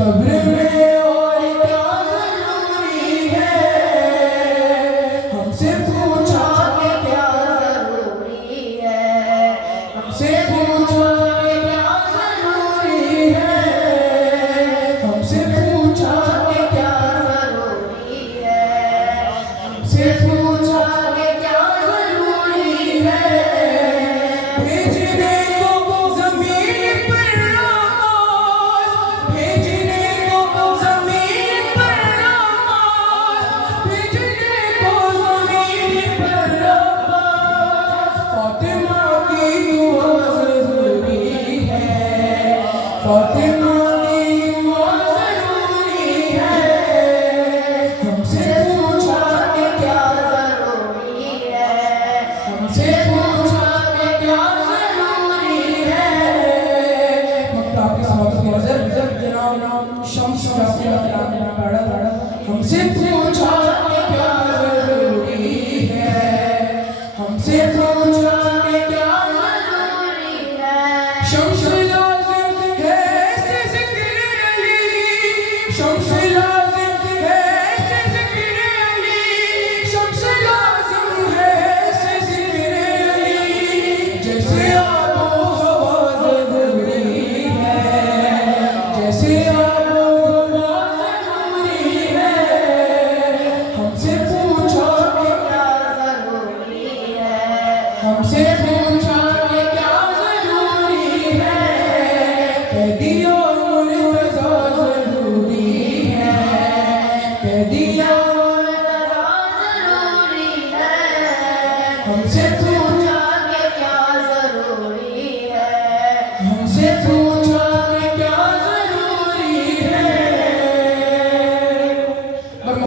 कब्र में और क्या जरूरी है, हमसे पूछा कि क्या जरूरी है, हमसे पूछा कि क्या जरूरी है, हमसे पूछा कि क्या जरूरी है, हमसे पूछा कि क्या जरूरी है। भेजने को ज़मीन पर आवाज़, भेजने को ज़मीन पर आवाज़, भेजने को ज़मीन पर आवाज़। फातिमा की दुआ ज़रूरी है, फातिमा की दुआ ज़रूरी है। हमसे पूछा कि क्या ज़रूरी है, हमसे पूछा कि क्या ज़रूरी है। मक्का की स्वागत की नजर जनाब शम्स हमसे पूछा कि क्या जरूरी है, हमसे पूछा कि क्या जरूरी है। शम्स लाज़िम है से ज़िक्र अली, शम्स लाज़िम है से ज़िक्र अली, शम्स लाज़िम है से ज़िक्र अली। जैसे आबो हवा ज़रूरी है, जैसे आबो हवा ज़रूरी है। हमसे पूछा कि क्या ज़रूरी है, हमसे पूछा कि क्या ज़रूरी है। कह दिया मुर्तज़ा ज़रूरी है, कह दिया मुर्तज़ा ज़रूरी है। हमसे पूछा